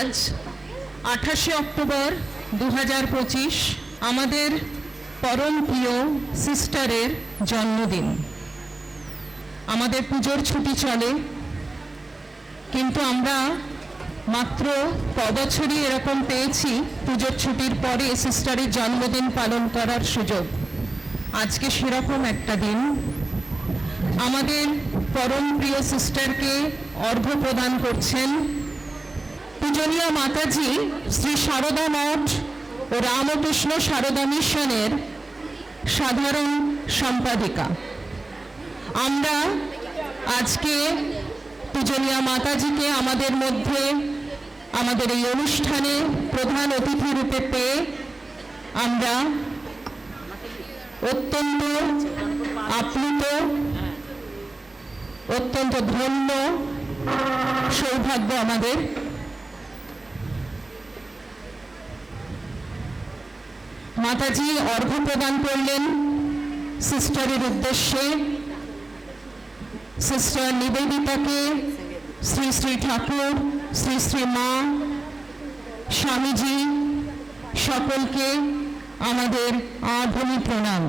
আজ 28 অক্টোবর 2025 আমাদের পরম প্রিয় সিস্টারের জন্মদিন। আমাদের পুজোর ছুটি চলে, কিন্তু আমরা মাত্র কবছরই এরকম পেয়েছি পুজোর ছুটির পরে সিস্টারের জন্মদিন পালন করার সুযোগ। আজকে সেরকম একটা দিন। আমাদের পরম প্রিয় সিস্টারকে অর্ঘ্য প্রদান করছেন পূজনীয় মাতাজি শ্রী সারদা মঠ ও রামকৃষ্ণ সারদা মিশনের সাধারণ সম্পাদিকা। আমরা আজকে পূজনীয় মাতাজিকে আমাদের মধ্যে আমাদের এই অনুষ্ঠানে প্রধান অতিথি রূপে পেয়ে আমরা অত্যন্ত আপ্লুত, অত্যন্ত ধন্য, সৌভাগ্য আমাদের। মাতাজি অর্ঘ্য প্রদান করলেন সিস্টারের উদ্দেশ্যে। সিস্টার নিবেদিতাকে শ্রী শ্রী ঠাকুর, শ্রী শ্রী মা, স্বামীজি সকলকে আমাদের আধুনি প্রণাম।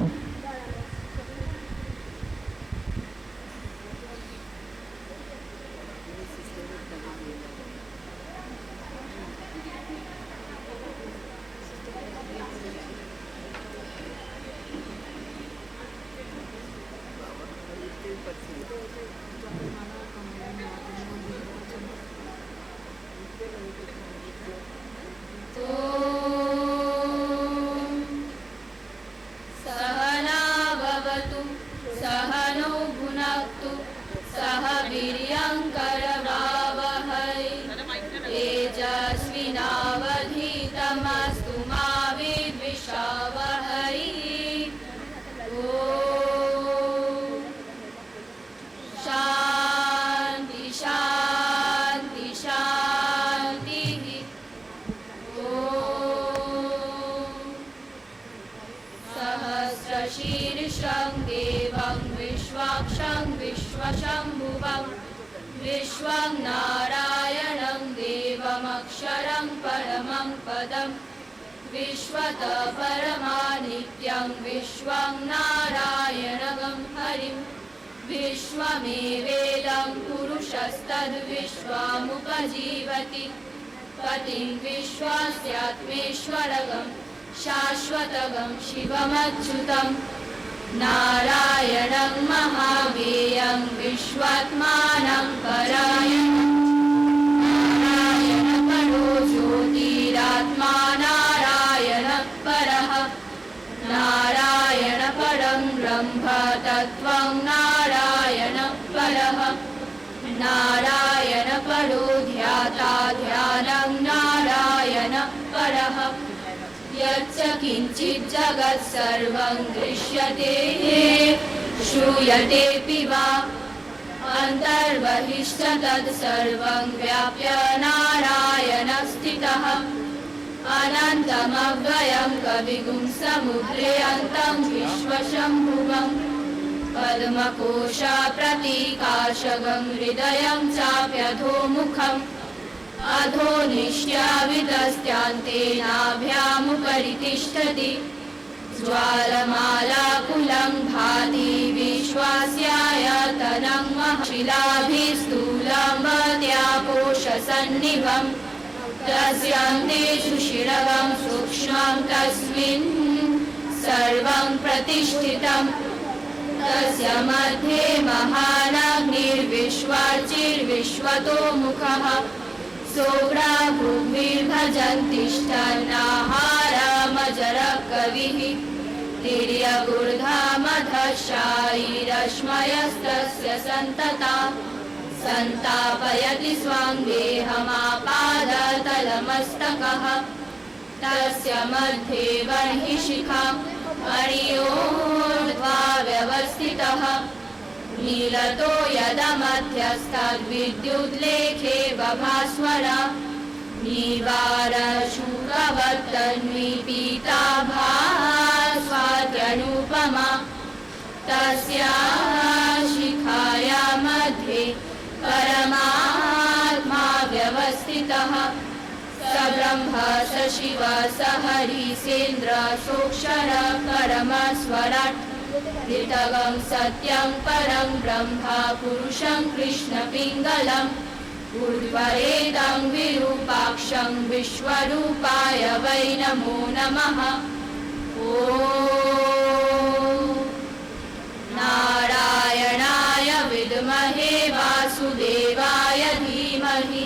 सहना भवतु सहनौ भुनक्तु सह वीर्यङ्करवावहै तेजस्विनावधीतमस्तु मा विद्विषावहै। ॐ शान्ति शान्ति शान्तिः। सहस्रशीर्षं देवं विश्वाक्षं विश्वशम्भुवं विश्वं नारायणं देवमक्षरं परमं पदं विश्वतः परमानित्यं विश्वं नारायणं हरिं विश्वमेवेदं पुरुषस्तद्विश्वमुपजीवति पतिं विश्वस्यात्मेश्वरगं शाश्वतगं शिवमच्युतं नारायणं महावीर्यं विश्वात्मानं परायणं नारायणपरो ज्योतिरात्मा नारायणः परः नारायणपरं ब्रह्म तत्त्वं नारायणः परः नारायणपरो ध्याता ध्यानं नारायणः परः यच्च किञ्चित् जगत् सर्वं दृश्यते श्रूयतेऽपि वा अन्तर्बहिश्च तत् सर्वं व्याप्य नारायणः स्थितः अनन्तमव्ययं कविगुं समुद्रे अन्तं विश्वशम्भुवं पद्मकोशप्रतीकाशगं हृदयं चाप्यधोमुखम् अधोनिष्ट्यावितस्त्यान्तेनाभ्यामुपरि तिष्ठति ज्वालमालाकुलं भाति विश्वास्यायतनं शिलाभिस्थूलं वद्यापोषसन्निभं तस्यान्तेषु शिरवं सूक्ष्मं तस्मिन् सर्वं प्रतिष्ठितं तस्य मध्ये महानग्निर्विश्वार्चिर्विश्वतो सोग्राभूमिर्भजन्तिष्ठन्नाहारमजरः कविः तिर्यगुर्धामधशायीरश्मयस्तस्य सन्तता सन्तापयति स्वं देहमापादतलमस्तकः तस्य मध्ये बर्हिशिखा अणियोर्ध्वा व्यवस्थितः नीलतो यदमध्यस्तद्विद्युल्लेखे बभास्वरा नीवारशुकवत्तन्वी पीताभास्वाद्यनुपमा तस्याः शिखाया मध्ये परमात्मा व्यवस्थितः स ब्रह्म स शिव स हरि सेन्द्र सोऽक्षर परमस्वराट् ऋतगं सत्यं परं ब्रह्म पुरुषं कृष्णपिङ्गलम् ऊर्ध्वरेदं विरूपाक्षं विश्वरूपाय वै नमो नमः। ॐ नारायणाय विद्महे वासुदेवाय धीमहि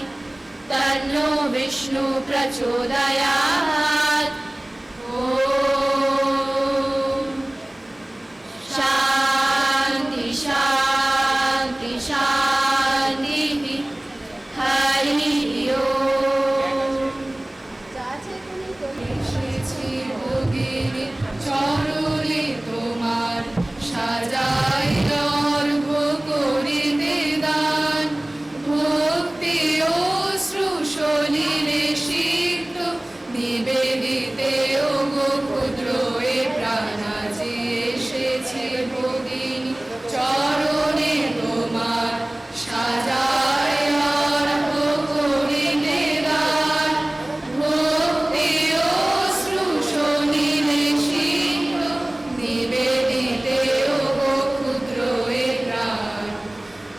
तन्नो विष्णु प्रचोदयात्। ॐ शान्ति शान्ति शान्तिः। हरि ओम्। এসেছি ভগিনী চরণে তোমার সাজাই অর্ঘ্য করিতে দান ভক্তি অশ্রু সলিলে সিক্ত নিবেদিতে ওগো ক্ষুদ্র এ প্রাণাজি এসেছি ভগিনী চরণে তোমার সাজাই অর্ঘ্য করিতে দান ভক্তি অশ্রু সলিলে সিক্ত নিবেদিতে ওগো ক্ষুদ্র এ প্রাণ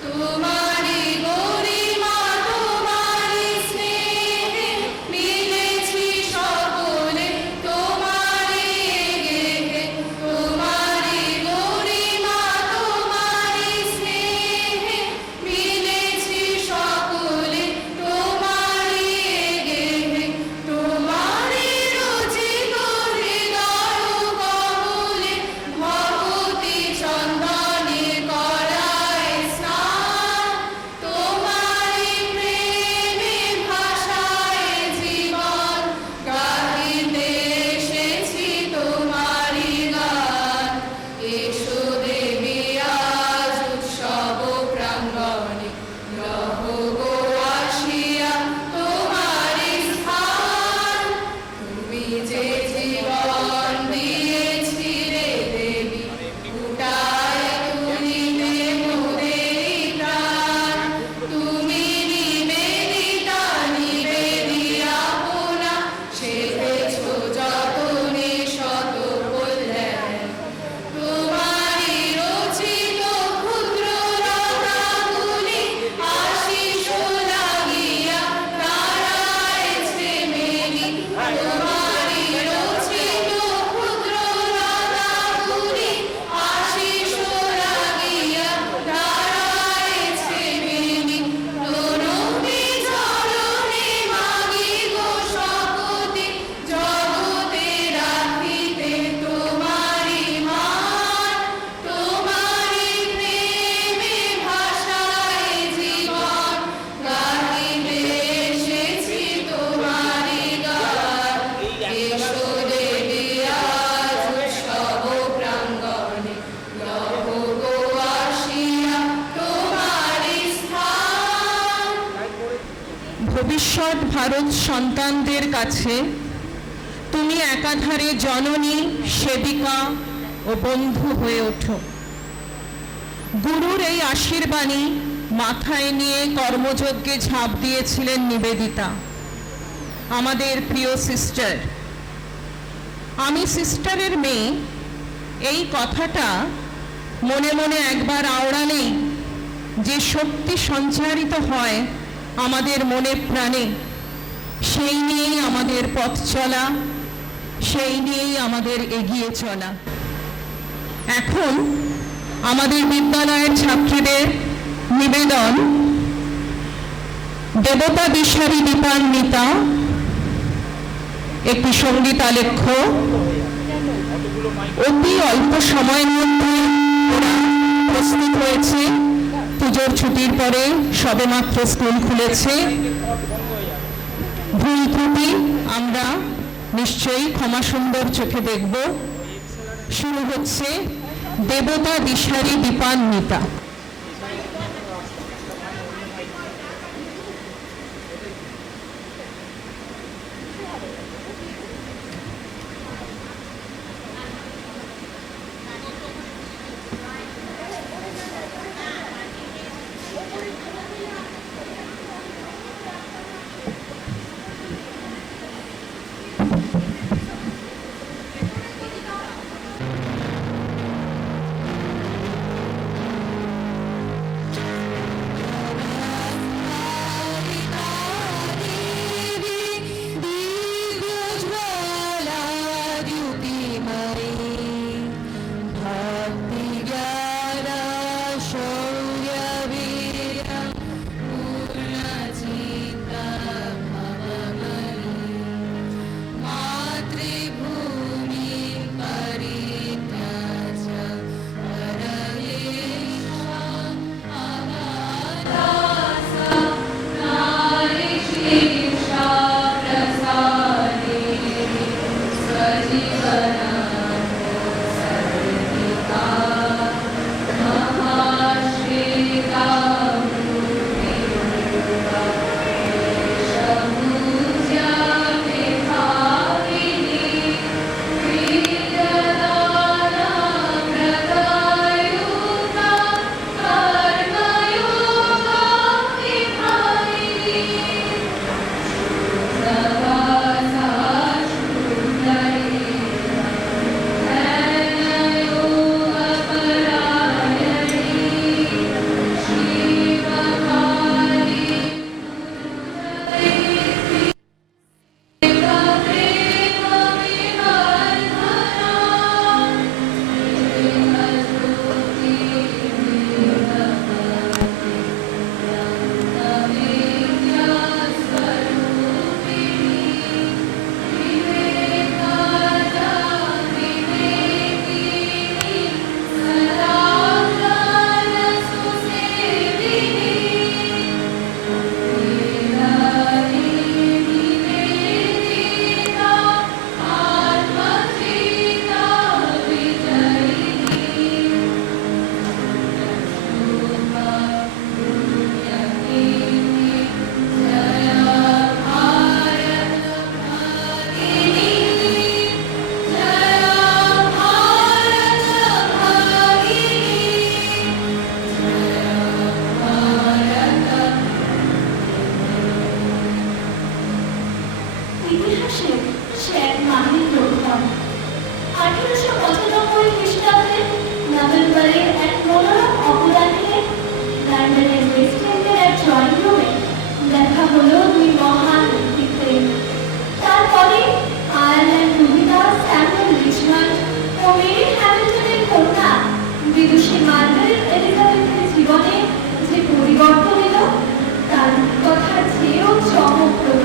তোমারি গরিমা তোমারি স্নেহে মিলেছি সকলে তোমারি গেহে তোমারি গরিমা তোমারি স্নেহে মিলেছি সকলে তোমারি গেহে তোমারি রচিত হৃদয় কমলে ভগতি চন্দনে করায় স্নান তোমারি প্রেমে ভাষায় জীবন গাহিতে এসেছি তোমারি গান এসো দেবী আজ উৎসব প্রাঙ্গণে লহ গো আসিয়া তোমারি স্থান তুমি যে জীবন দিয়েছিলে দেবী উটায় তুলিতে মোদেরই প্রাণ তুমি নিবেদিতা নিবেদিয়া আপনা সেধেছ যতনে শত কল্যাণ তোমারি রচিত ক্ষুদ্র লতাগুলি আশিস লাগিয়া দাঁড়ায়েছে মেলি তোমারি রচিত ক্ষুদ্র লতাগুলি আশিস লাগিয়া দাঁড়ায়েছে মেলি প্রণতি চরণে মাগি গো শপথে জগতে রাখিতে তোমারি মান তোমারি প্রেমে ভাষায় জীবন গাহিতে এসেছি তোমারি গান এসো দেবী আজ উৎসব প্রাঙ্গণে লহ গো আসিয়া তোমারি স্থান ভবিষ্যৎ ভারত সন্তানদের কাছে তুমি একাধারে জননী, সেবিকা ও বন্ধু হয়ে ওঠো। গুরুর এই আশীর্বাণী মাথায় নিয়ে কর্মযজ্ঞে ঝাঁপ দিয়েছিলেন নিবেদিতা, আমাদের প্রিয় সিস্টার। আমি সিস্টারের মেয়ে, এই কথাটা মনে মনে একবার আওড়ালেই যে শক্তি সঞ্চারিত হয় আমাদের মনে প্রাণে, সেই নিয়েই আমাদের পথ চলা, সেই নিয়েই আমাদের এগিয়ে চলা। এখন আমাদের বিদ্যালয়ের ছাত্রীদের নিবেদন দেবতা দিশারি দীপান্বিতা একটি সঙ্গীত আলেখ্য। অতি অল্প সময়ের মধ্যে ওরা প্রস্তুত হয়েছে। পুজোর ছুটির পরে সবেমাত্র স্কুল খুলেছে। ভুল ত্রুটি আমরা নিশ্চয়ই ক্ষমা সুন্দর চোখে দেখব। শুরু হচ্ছে দেবতা দিশারি দীপান্বিতা। ईर्षा प्रसारे स्वजीवनात् सर्वहिता महाश्वेता शमूज्या मेधाविनी वीर्यदाना व्रतायुक्ता कर्मयोगा विधायिनी सवासा शूद्रये ध्यानयोगपरायणी श्रीमकाली ইতিহাসে সে এক মাহির প্রথম 1895 খ্রিস্টাব্দে নভেম্বরের এক মনোরম অপরাহ্নে লন্ডনের ওয়েস্ট এন্ডের এক ড্রয়িং রুমে দেখা হলো দুই মহান ব্যক্তিত্বের। তারপরে আয়ারল্যান্ড অভিনেতা স্যামুয়েল রিচমন্ড ও মেরি হ্যামিল্টনের কন্যা বিদুষী মার্গারেট এলিজাবেথের জীবনে যে পরিবর্তন এলো তার কথার চেয়েও চমকপ্রদ।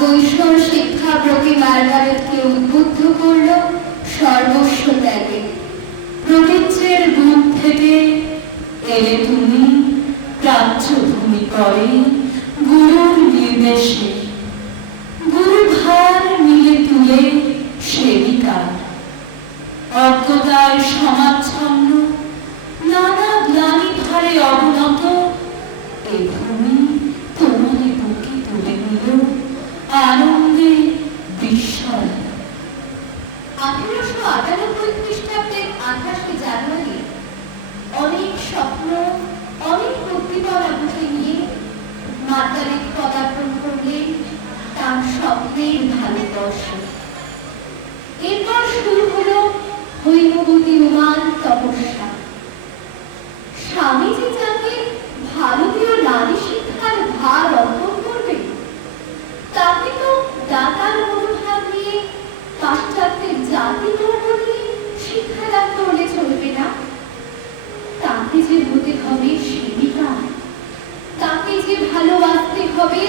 কৈশোর শিক্ষা প্রতি মার্গারেটকে উদ্বুদ্ধ করল সর্বস্ব ত্যাগে। প্রতীচ্যের বুক থেকে এলে তুমি প্রাচ্য ভূমি করে হৃদয়ে গুরুর নির্দেশে গুরুভার মিলে তুলে সেবিকার অজ্ঞতার সমাচ্ছন্ন নানা গ্লানি ভারে অবনত এ ভূমি তোমারে বুকে তুলে নিল আনন্দে বিস্ময়। 1898 খ্রিস্টাব্দের 28 জানুয়ারি অনেক স্বপ্ন অনেক প্রতিপালা বুকে নিয়ে মার্গারেট পদার্পণ করলেন তার স্বপ্নের ভারতবর্ষ। এরপর শুরু হলো হৈমবতী উমার তপস্যা। স্বামীজি যাকে ভারতীয় নারী শিক্ষার ভার অর্পণ করবে তাকে তো দাতার মনোভাব নিয়ে পাশ্চাত্যের জাতি ধর্ম নিয়ে শিক্ষা লাভ করলে চলবে না। তাকে যে হতে হবে সেবিকা, তাকে যে ভালোবাসতে হবে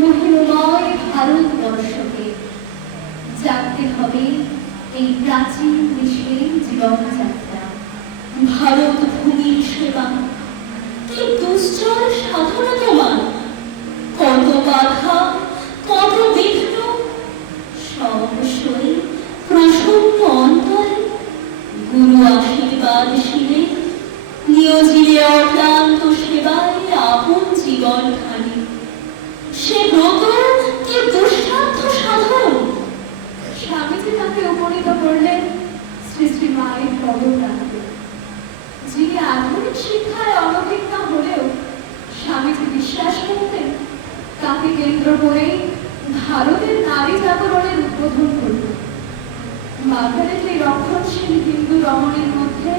মহিমময় ভারতবর্ষকে, জানতে হবে এই প্রাচীন দেশের জীবনযাত্রা। ভারত ভূমির সেবা কি দুশ্চর সাধনা তোমার, কত বাধা কত বিঘ্ন, সবসই প্রসন্ন অন্তরে গুরু আশীর্বাদ শিরে নিয়োজিলে অক্লান্ত সেবায় আপন জীবন খানি। সে ব্রত কি দুঃসাধ্য সাধন। স্বামীজি তাকে উপনীত করলেন শ্রী শ্রী মায়ের পদপ্রান্তে, যিনি আধুনিক শিক্ষায় অনভিজ্ঞ হলেও স্বামীজি বিশ্বাস করতেন তাকে কেন্দ্র করে ভারতের নারী জাগরণের উদ্বোধন করল। মার্গারেট এই রক্ষণশীল হিন্দু রমণীর মধ্যে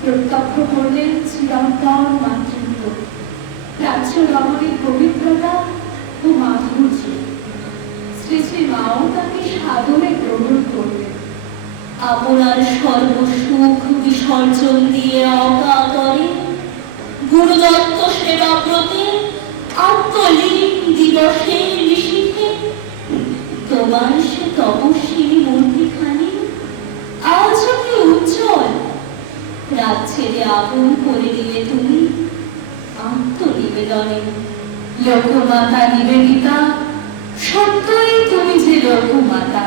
প্রত্যক্ষ করলেন চিরন্তন মাতৃত্ব, প্রাচ্য রমণীর পবিত্রতা ও মাধুর্য। শ্রী শ্রী মাও তাকে সাদরে গ্রহণ করলেন। আপনার সর্বসুখ বিসর্জন দিয়ে অকাতরে গুরুদত্ত সেবা ব্রতে আত্মলীন দিবসে নিশীথে তোমার সে তপস্বিনী মূর্তিখানি আজ কি উজ্জ্বল রাজ্যে আপন করে দিলে তুমি আত্মনিবেদনে। লোকমাতা নিবেদিতা, সত্যই তুমি যে লোকমাতা।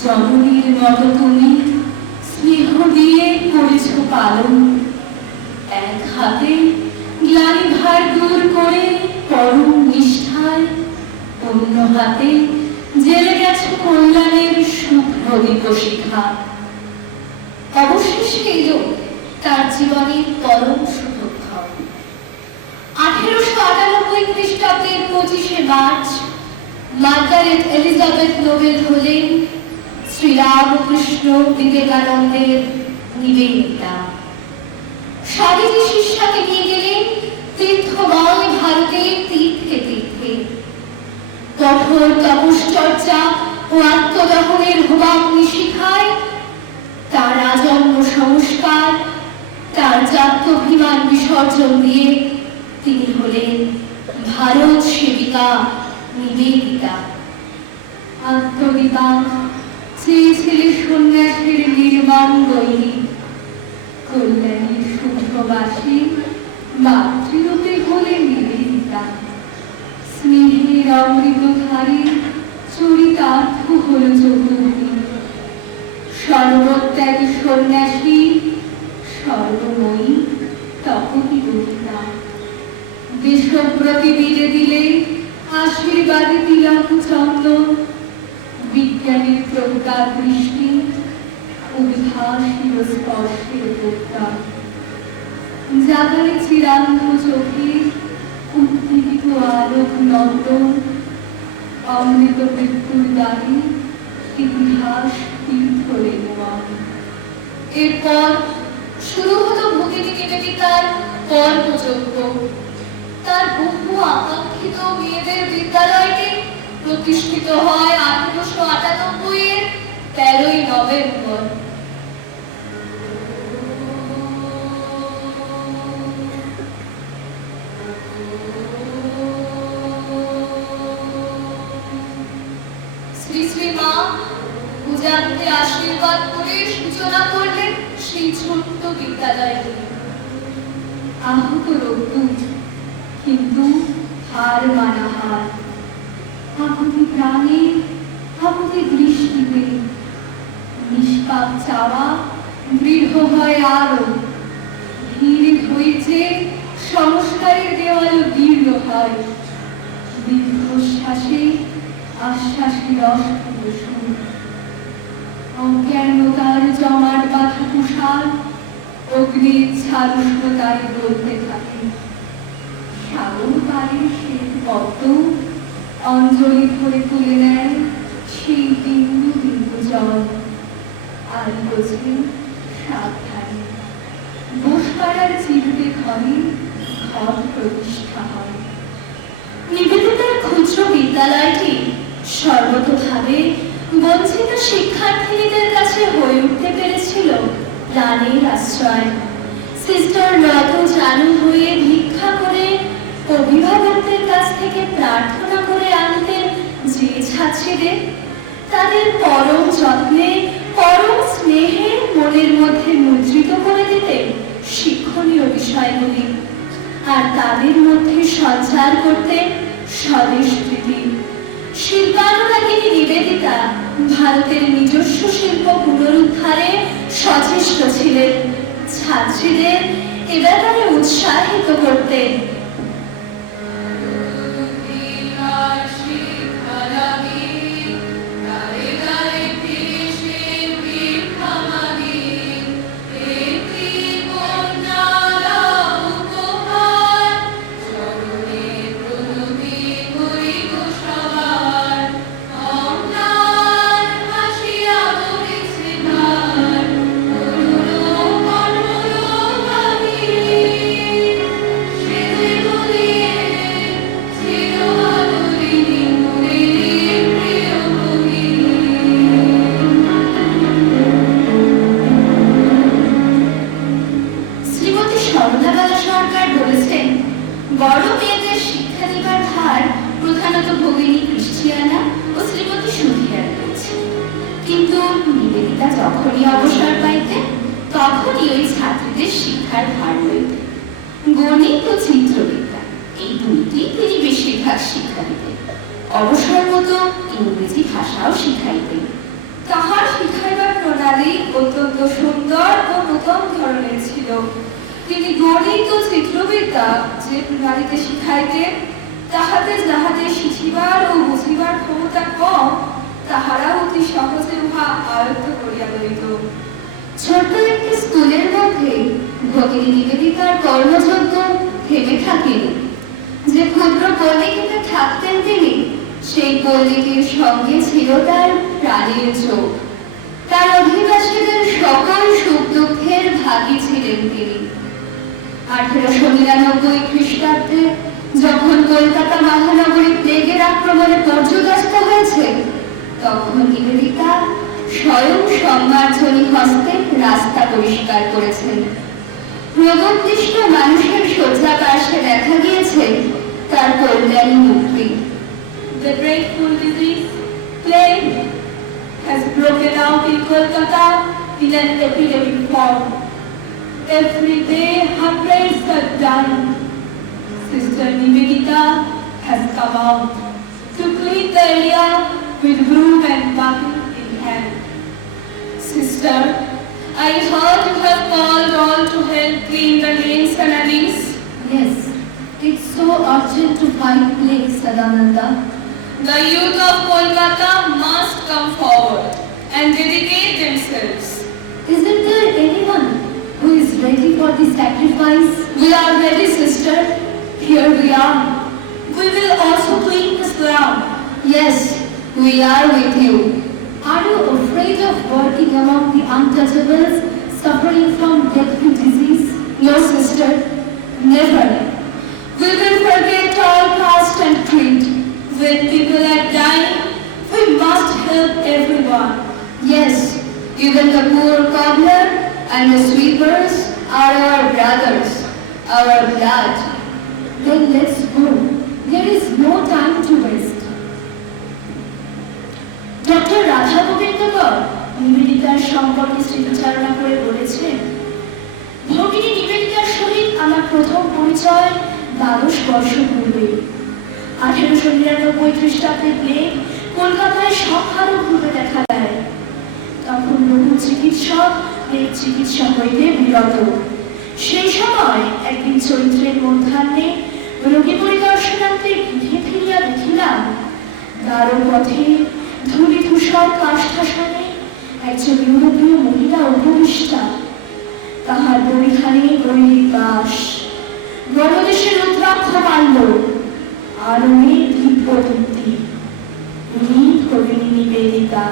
জননীর মতো তুমি স্নেহ দিয়ে করেছ পালন। এক হাতে গ্লানি ভার দূর করে পরম নিষ্ঠায়, অন্য হাতে জেলে গেছ কল্যাণের শুভ্র দীপশিখা। অবশেষে এলো তার জীবনের পরম শুভক্ষণ। 1898 খ্রিস্টাব্দের 25শে মার্চ মার্গারেট এলিজাবেথ নোবেল হলেন শ্রীরামকৃষ্ণ বিবেকানন্দের নিবেদিতা। স্বামীজি শিষ্যাকে নিয়ে গেলেন তীর্থময় ভারতের তীর্থে তীর্থে। কঠোর তপশ্চর্যা ও আত্মদহনের হোমাগ্নি শিখায় তার আজন্ম সংস্কার, তার জাত্যাভিমান বিসর্জন দিয়ে তিনি হলেন ভারত সেবিকা নিবেদিতা। আত্মবিবাহ চেয়েছিলে সন্ন্যাসের নির্মম দৈনিক, কল্যাণীর শুভ্রবাসী মাতৃরূপে হলেন নিবেদিতা। স্নেহের অমৃতধারী চরিতার্থ হল যোগী, সর্বত্যাগী সন্ন্যাসী সর্বময়ী তপনী গীতা। দেশব্রতি দিলে দিলে আশীর্বাদে তিলক চন্দন, বিজ্ঞানীর প্রজ্ঞা দৃষ্টি উদ্ভাসীয় স্পর্শের প্রজ্ঞা। জাগারে চিরান্ত চোখে উদ্দীপিত আলোক নন্দন, অমৃত মৃত্যুর দানি ইতিহাস তীর্থ রেণুয়ান। এরপর শুরু হলো ভগিনী নিবেদিতার কর্মযজ্ঞ। তার বহু আকাঙ্ক্ষিত মেয়েদের বিদ্যালয়টি প্রতিষ্ঠিত হয় 1898 13ই নভেম্বর। শ্রী শ্রী মা পূজান্তে আশীর্বাদ করে সূচনা করলেন সেই ছোট্ট বিদ্যালয়টি। আহত রোদ্দুর কিন্তু হার মানা হার, আকুতি প্রাণে আকুতি দৃষ্টিতে নিষ্পাপ চাওয়া দৃঢ় হয় আরো, ধীরে ধৈর্যে সংস্কারের দেওয়ালও দীর্ঘ হয়, দীর্ঘশ্বাসে আশ্বাসী রস সুর, অজ্ঞানতার জমাট বাঁধা তুষার অগ্নিচ্ছার উষ্ণতায় বলতে থাকে। সাগর পাড়ের শ্বেত পদ্ম অঞ্জলি ভরে তুলে নেয় সেই বিন্দু বিন্দু জল, আর বোঝে সাবধানে বসপাড়ার চিরুতে ঘরে ঘর প্রতিষ্ঠা হয়। নিবেদিতার ক্ষুদ্র বিদ্যালয়টি সর্বতোভাবে বঞ্চিত শিক্ষার্থীদের কাছে হয়ে উঠতে পেরেছিল প্রাণের আশ্রয়। সিস্টার নত জানু হয়ে ভিক্ষা করে অভিভাবকদের কাছ থেকে প্রার্থনা করে আনতেন যে ছাত্রীদের, তাদের পরম যত্নে পরম স্নেহে মনের মধ্যে মুদ্রিত করে দিতেন শিক্ষণীয় বিষয়গুলি, আর তাদের মধ্যে সঞ্চার করতেন স্বদেশ প্রীতি। শিল্পানুরাগিনী নিবেদিতা ভারতের নিজস্ব শিল্প পুনরুদ্ধারে সচেষ্ট ছিলেন, ছাত্রীদের এ ব্যাপারে উৎসাহিত করতেন। বড় মেয়েদের শিক্ষা দিবার ভার প্রধানত ভগিনী ক্রিশ্চিয়ানা ও শ্রীমতী সুধিয়ার রয়েছে, কিন্তু নিবেদিতা যখনই অবসর পাইতেন তখনই ওই ছাত্রীদের শিক্ষার ভার লইতেন। গণিত ও চিত্রবিদ্যা এই দুইটি তিনি বেশিরভাগ শিক্ষা দিতেন, অবসর মতো ইংরেজি ভাষাও শিখাইতেন। তাহার শিখাইবার প্রণালী অত্যন্ত সুন্দর ও নূতন ধরনের ছিল। তিনি গণিত ও চিত্রবিদ্যা যে প্রণালীতে শিখাইতেন, তাহাতে যাহাদের শিখিবার ও বুঝিবার ক্ষমতা কম, তাহারা অতি সহজে উহা আয়ত্ত করিয়া লইত। ছোট্ট একটি স্কুলের মধ্যে ভগিনী নিবেদিতার কর্মযজ্ঞ থেমে থাকেনি। যে ক্ষুদ্র পল্লীটিতে থাকতেন তিনি, সেই পল্লীটির সঙ্গে ছিল তার প্রাণের যোগ। তার অধিবাসীদের সকল সুখ দুঃখের ভাগী ছিলেন তিনি। 1899 খ্রিস্টাব্দে যখন কলকাতা মহানগরী প্লেগের আক্রমণে পর্যদস্ত হয়েছে, তখন নিবেদিতা স্বয়ং সম্মার্জনী হস্তে রাস্তা পরিষ্কার করেছেন। রোগোৎকৃষ্ট মানুষের শয্যা পার্শ্বে দেখা গিয়েছে তার কল্যাণী মুক্তি। The dreadful disease, plague, has broken out in Kolkata in an epidemic form. Every day hundreds are dying. Sister Nivedita has come out to clean the area with broom and bucket in hand. Sister, I heard you have called all to help clean the lanes and alleys. Yes, it's so urgent to fight plague, Sadananda. The youth of Kolkata must come forward and dedicate themselves. Isn't there anyone who is ready for the sacrifice? We are ready, sister. Here we are. We will also clean this ground. Yes, we are with you. Are you afraid of working among the untouchables suffering from deadly disease? No, sister, never. We will forget all past and creed. When people are dying, we must help everyone. Yes, even the poor cobbler and the sweepers are our brothers, our blood. Then let's go. There is no time to waste. Doctor Radha Gobindakar নিবেদিতার সম্পর্কে স্মৃতিচারণা করে বলেছেন, ভগিনী নিবেদিতার সহিত আমার প্রথম পরিচয় দ্বাদশ বর্ষ পূর্বে 1899 খ্রিস্টাব্দে প্লেগ কলকাতায় সংখ্যালঘুভাবে দেখা দেয়। তখন বহু চিকিৎসক প্লেগ চিকিৎসা হইতে বিরত। সেই সময় একদিন চৈত্রের মধ্যাহ্নে রোগী পরিদর্শনার্থে গৃহে ফিরিয়া দেখিলাম দ্বার পথে ধূলি ধূসর কাষ্ঠাসনে একজন ইউরোপীয় মহিলা উপবিষ্টা। তাহার পরিধানে গৈরিক বাস, গণদেশের রুদ্রাক্ষ মাল্য, আরণে দিব্য দীপ্তি। উনি ভগিনী নিবেদিতা।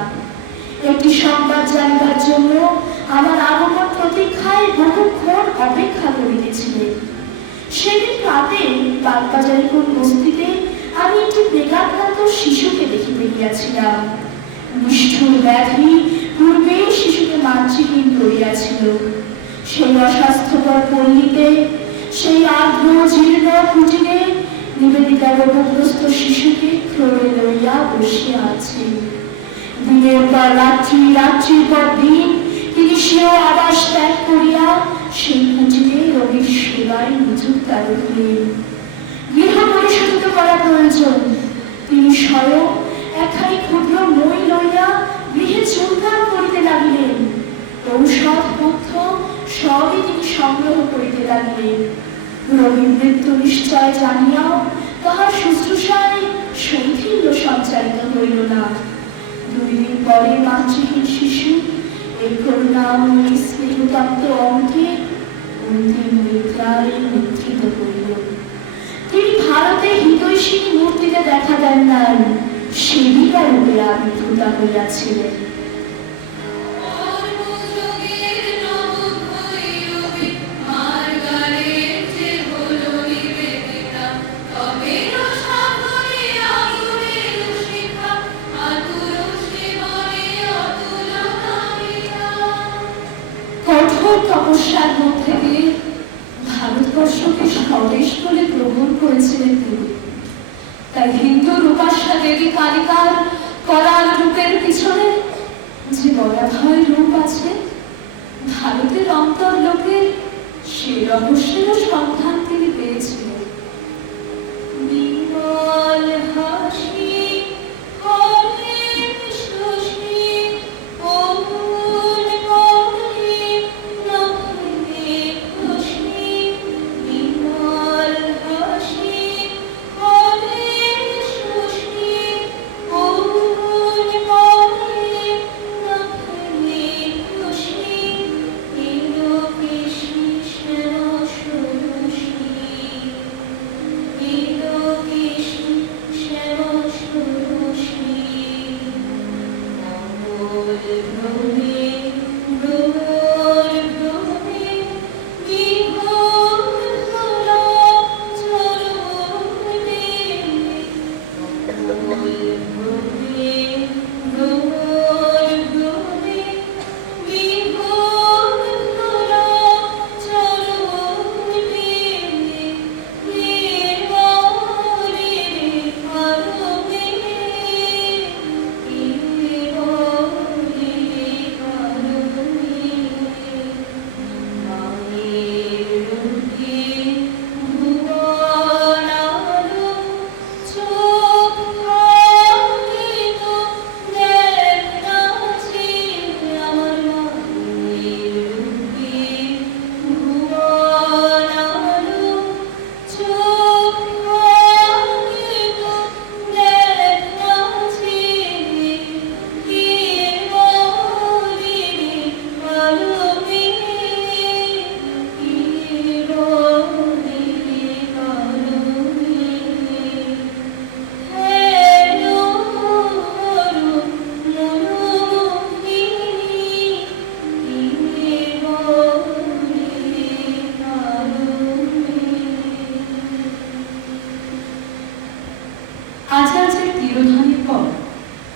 একটি সংবাদ জানিবার জন্য আমার আগমন প্রতীক্ষায় বহুক্ষণ অপেক্ষা করিতেছিলেন। সেদিন রাতে বাগবাজারে কোন বস্তিতে আমি একটি প্লেগাক্রান্ত শিশুকে দেখিতে গিয়াছিলাম। নিষ্ঠুর ব্যাধি পূর্বেই শিশুকে মাতৃহীন করিয়াছিল। সেই অস্বাস্থ্যকর পল্লীতে, সেই আর্দ্র জীর্ণ কুটিরে নিবেদিতা রোগগ্রস্ত শিশুকে ক্রমে লইয়া বসিয়া আছে। দিনের পর রাত্রি, রাত্রির পর দিন তিনি সেও আবাস ত্যাগ করিয়া সেই কুটিরে রোগীর সেবায় নিযুক্ত রহিলেন। গৃহ পরিশোধিত করা প্রয়োজন। তিনি স্বয়ং একখানি ক্ষুদ্র মই লইয়া গৃহে চুনকাম করিতে লাগিলেন। ঔষধ পথ্য সবই তিনি সংগ্রহ করিতে লাগিলেন। রোগীর মৃত্যু নিশ্চয় জানিয়াও তাহার শুশ্রূষায় শৈথিল্য সঞ্চারিত হইল না। 2 দিন পরে মাতৃহীন শিশু এই করুণাময়ী স্নেহতপ্ত অঙ্কে অন্তিম নিদ্রায় নিদ্রিত হইল। তিনি ভারতে হিতৈষিণী মূর্তিতে দেখা দেন নাই, সেবিকা রূপে আবির্ভূত হইয়াছিলেন। কঠোর তপস্যার মধ্যে দিয়ে ভারতবর্ষকে স্বদেশ বলে গ্রহণ করেছিলেন তিনি। তাই হিন্দু রূপাসা দেবী কালিকার করাল রূপের পিছনে যে বরাভয় রূপ আছে, ভারতের অন্তর্লোকের সে রহস্যেরও সন্ধান তিনি পেয়েছিলেন। বিমল হাসি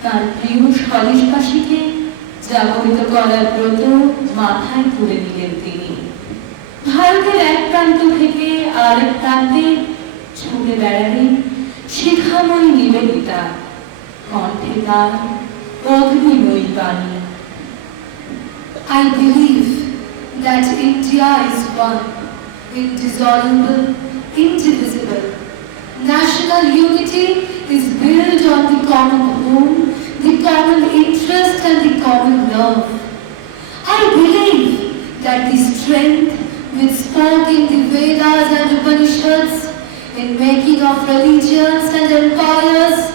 তার প্রিয় স্বদেশবাসীকে জাগরিত করার ব্রত মাথায় তুলে নিলেন তিনি। ভারতের এক প্রান্ত থেকে আরেক প্রান্তে ছুটে বেড়ালেন শিখাময়ী নিবেদিতা, কণ্ঠে তার অগ্নিময়ী বাণী। I believe that India is one, indissoluble, indivisible. national unity is built on the common home, the common interest and the common love. I believe that the strength which spoke in the Vedas and Upanishads, in making of religions and empires,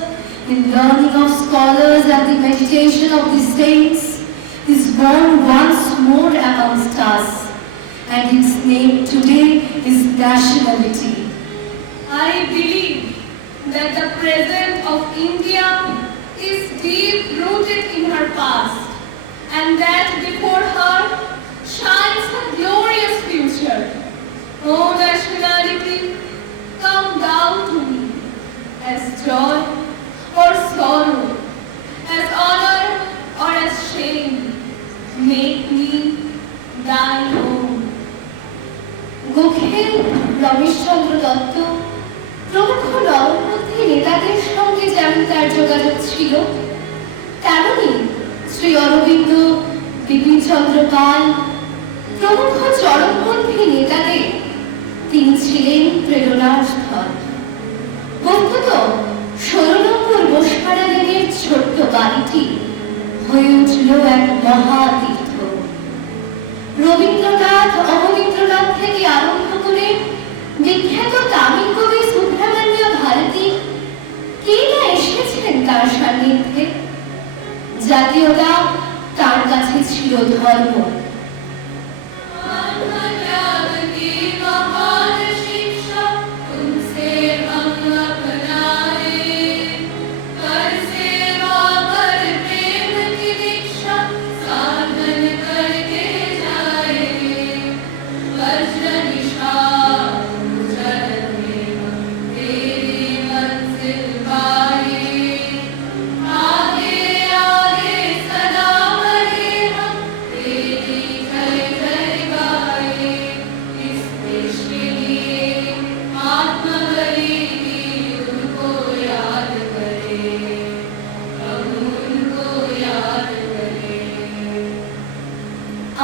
in learning of scholars and the meditation of the saints, is born once more amongst us, and its name today is nationality. I believe that the present of India is deep rooted in her past, and that before her shines a glorious future. Oh nationality, come down to me as joy or sorrow, as honor or as shame. Make me thine own. Gokhale, Rameshchandra Dutta প্রমুখ নরমপন্থী নেতাদের সঙ্গে যেমন তার যোগাযোগ ছিল, তেমনি শ্রী অরবিন্দ, বিপিন চন্দ্র পাল প্রমুখ চরমপন্থী নেতাদের তিনি ছিলেন প্রেরণার স্থল। বস্তুত 16 নম্বর বোসপাড়া লেনের ছোট্ট বাড়িটি হয়ে উঠল এক মহাতীর্থ। রবীন্দ্রনাথ, অবনীন্দ্রনাথ থেকে আরম্ভ করে বিখ্যাত তামিল কবি সুব্রমণ্য ভারতী কে না এসেছেন তার সান্নিধ্যে। জাতীয়তা তার কাছে ছিল ধর্ম।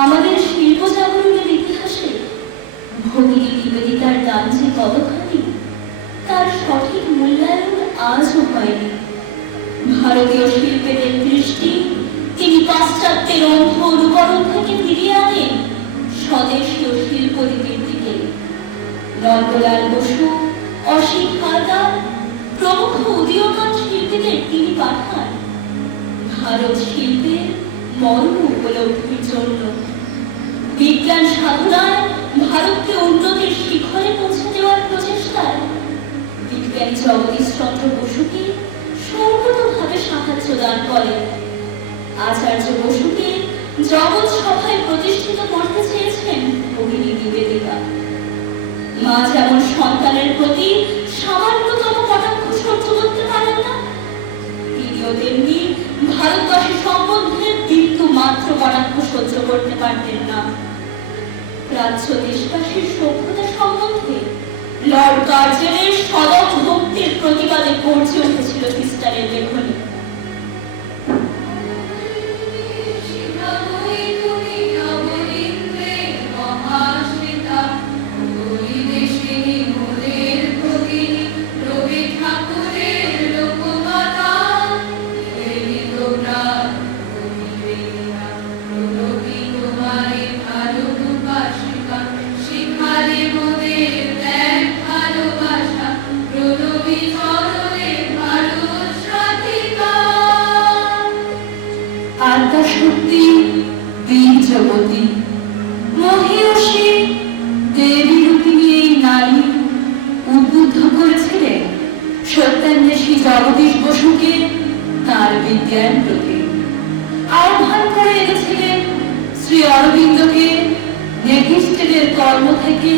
আমাদের শিল্প জাগরণের ইতিহাসে ভগিনী নিবেদিতার দান যে কতখানি, তার সঠিক মূল্যায়ন আজও হয়নি। ভারতীয় শিল্পীদের দৃষ্টি তিনি পাশ্চাত্যের অন্ধ অনুকরণ থেকে ফিরিয়ে আনেন স্বদেশীয় শিল্পরীতির দিকে। নন্দলাল বসু, অসিত হালদার প্রমুখ উদীয়মান শিল্পীদের তিনি পাঠান ভারত শিল্পের মর্ম উপলব্ধির জন্য। বিজ্ঞান সাধনায় ভারতকে উন্নতির শিখরে পৌঁছে দেওয়ার প্রচেষ্টায় বিজ্ঞানী জগদীশ চন্দ্র বসুকে সর্বতোভাবে সাহায্য দান করেন। আচার্য বসুকে জগৎ সভায় প্রতিষ্ঠিত করতে চেয়েছেন ভগিনী নিবেদিতা। মা যেমন সন্তানের প্রতি সামান্যতম কটাক্ষ সহ্য করতে পারেন না, তিনিও তেমনি ভারতবাসী সম্বন্ধে বিন্দু মাত্র কটাক্ষ সহ্য করতে পারতেন না। প্রাচ্য দেশবাসীর সভ্যতা সম্বন্ধে লর্ড কার্জনের সদক ভক্তির প্রতিবাদে গর্জে উঠেছিল খ্রিস্টানের লেখনী। আদ্যাশক্তি, বীর্যবতী, মহিয়সী দেবী রূপিণী এই নারী উদ্বুদ্ধ করেছিলেন সত্যান্বেষী জগদীশ বসুকে তার বিজ্ঞান প্রতি। আহ্বান করে এনেছিলেন শ্রী অরবিন্দকে নেভিস্টেডের কর্ম থেকে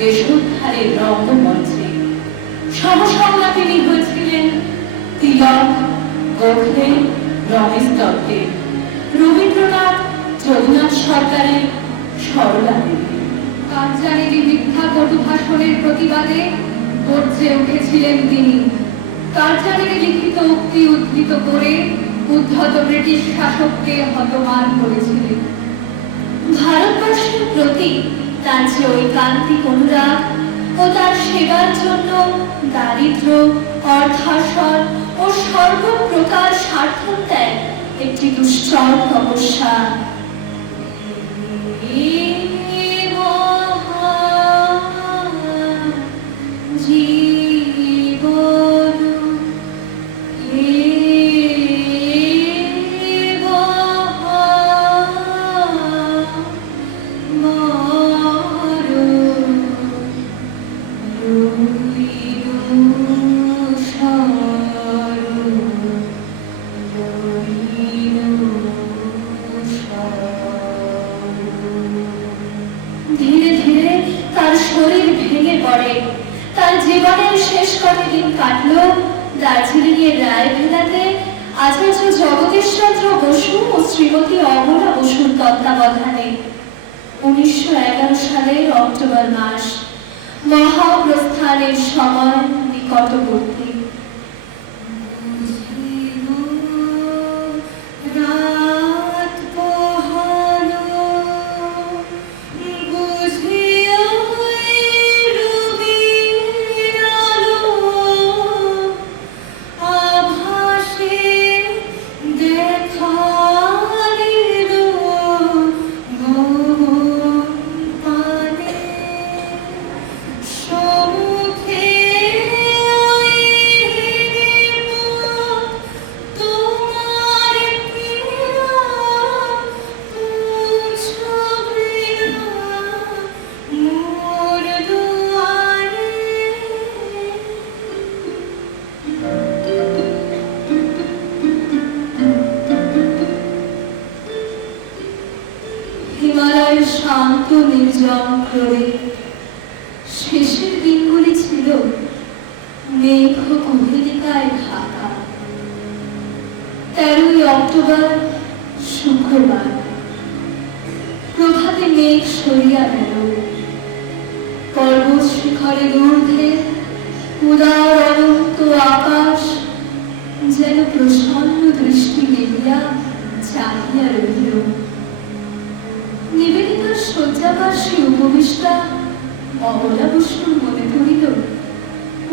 দেশোদ্ধারের রঙ্গমঞ্চে। সমসংলাপিনী হয়েছিলেন তিলক, গোখলে, রমেশ দত্তের, রবীন্দ্রনাথ, যদুনাথ সরকারের, সরলা দেবী। কাঞ্চানেরই মিথ্যা কটু ভাষণের প্রতিবাদে গর্জে উঠেছিলেন তিনি। কাঞ্চানেরই লিখিত উক্তি উদ্ধৃত করে উদ্ধত ব্রিটিশ শাসককে হতমান করেছিলেন। ভারতবর্ষের প্রতি তার যে ঐকান্তিক অনুরাগ ও তার সেবার জন্য দারিদ্র, অর্থাসন ও সর্বপ্রকার স্বার্থত্যাগ একটি দুশ্চর তপস্যা। ধীরে ধীরে তার শরীর ভেঙে পড়ে। তার জীবনের শেষ কতদিন কাটলো দার্জিলিংয়ের রায়ভেলাতে আচার্য জগদীশচন্দ্র বসু ও শ্রীমতী অমলা বসুর তত্ত্বাবধানে। 1911 সালের অক্টোবর মাস, মহাপ্রস্থানের সময় নিকটবর্তী। হিমালয়ের শান্ত নির্জন প্রদীপ। শেষের দিনগুলি ছিল মেঘ কুহেলিকায় ঢাকা। 13ই অক্টোবর শুক্রবার প্রভাতে মেঘ সরিয়া গেল। পর্বত শিখরের ঊর্ধ্বে উদার অনন্ত আকাশ যেন প্রসন্ন দৃষ্টি মেলিয়া চাহিয়া রহিল। নিবেদিতার শয্যাপার্শ্বে উপবিষ্টা অবলা বসুর মনে পড়িল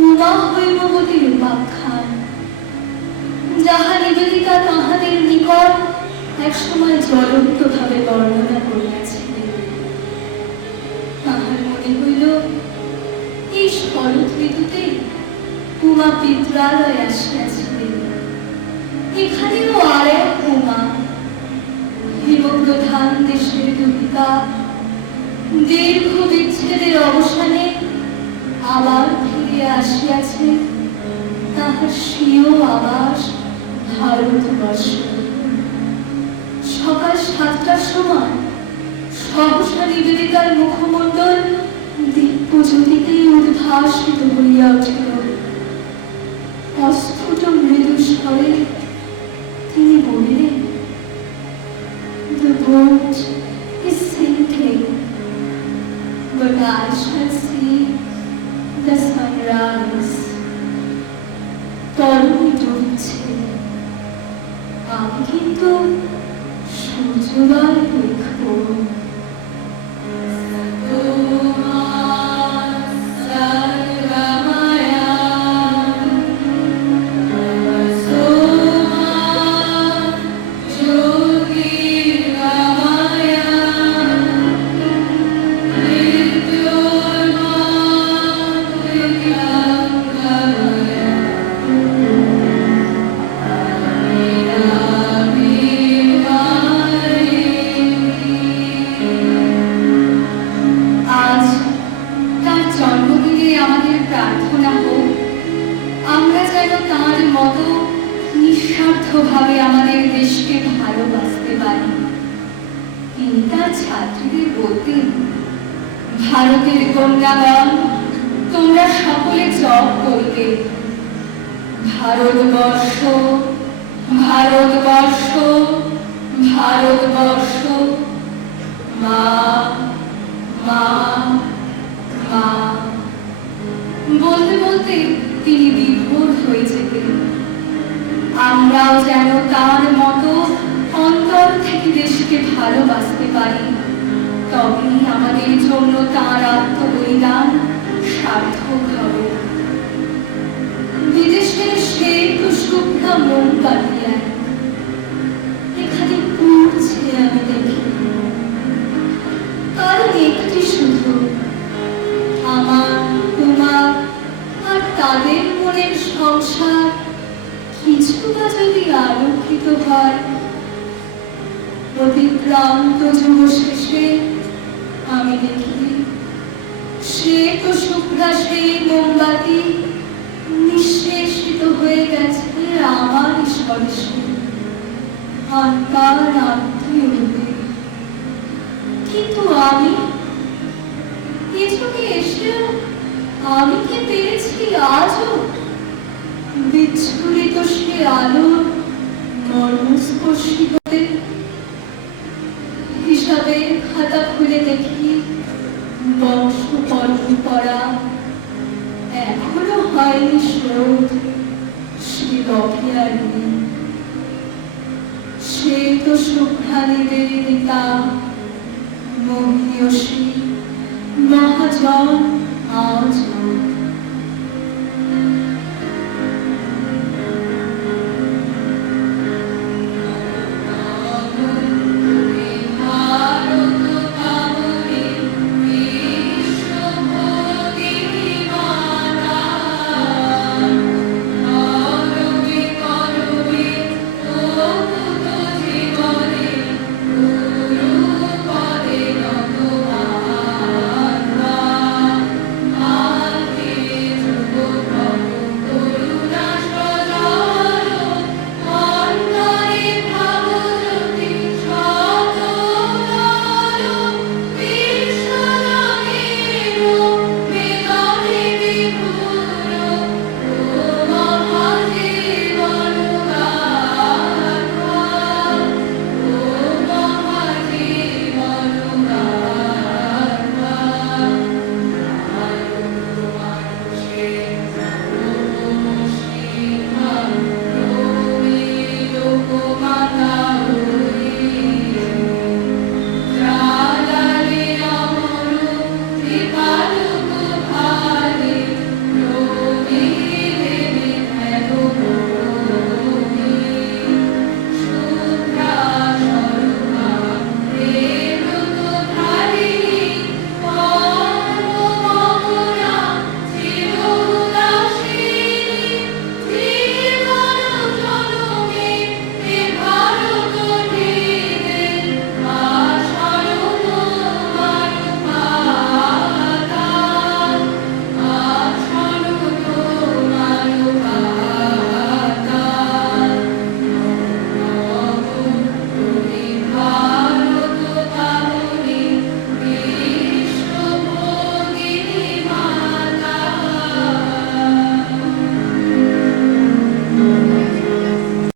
উমা হৈমবতীর উপাখ্যান, যাহা নিবেদিতা তাহাদের নিকট একসময় জ্বলন্ত ভাবে বর্ণনা করিয়াছিলেন। তাহার মনে হইল এই শরৎ ঋতুতে উমা পিত্রালয় আসিয়াছিলেন। এখানেও আর এক উমা, হিমপ্রধান দেশের দুহিতা, দীর্ঘ বিচ্ছেদের অবসানে আবার ফিরে আসিয়াছে তাহার স্বীয় আবাস ভারতবর্ষ। সকাল 7টার সময় সহসা নিবেদিতার মুখমণ্ডল দিব্যজ্যোতিতেই উদ্ভাসিত হইয়া উঠিল। অস্ফুট মৃদু স্বরে তিনি বলিলেন, "The boat is sinking, but I shall see the sunrise." তরুণ ডুবছে, আমি কিন্তু সূর্যোদয় দেখব। ভাবে আমাদের দেশকে ভালোবাসতে পারি। তিনি তার ছাত্রীদের বলতেন, ভারতের কন্যাগণ, তোমরা সকলে জপ করবে, ভারতবর্ষ, ভারতবর্ষ, ভারতবর্ষ, মা মা মা। বলতে বলতে তিনি বিভোর হয়ে যেতেন। আমরাও যেন তার মতো অন্তর থেকে দেশকে ভালোবাসতে পারি, তবেই আমাদের জন্য তার আত্মবলিদান সার্থক হবে। বিদেশের শ্বেত শুভ্রা মোমবাতি এখানে পুড়ছে আমি দেখি। কারণ একটি শুধু, আমার তোমার আর তাদের মনের সংসার কিছুটা যদি আলোকিত হয়, অতিক্রান্ত যুগ শেষে আমি দেখি শ্বেত শুভ্রা সেই মোমবাতি নিঃশেষিত হয়ে গেছে আমার স্পর্শে, আত্মার আত্মীয় রূপে। কিন্তু আমি এ যুগে এসেও আমি কি পেরেছি আজও বিচ্ছুরিত সে আলোর মর্মস্পর্শী হতে? হিসাবের খাতা খুলে দেখি বংশ পরম্পরা এখনো হয়নি শোধ সে রকিয়ার ঋণ। সে তো শুভ্রা নিবেদিতা মহীয়সী মহাজন আজ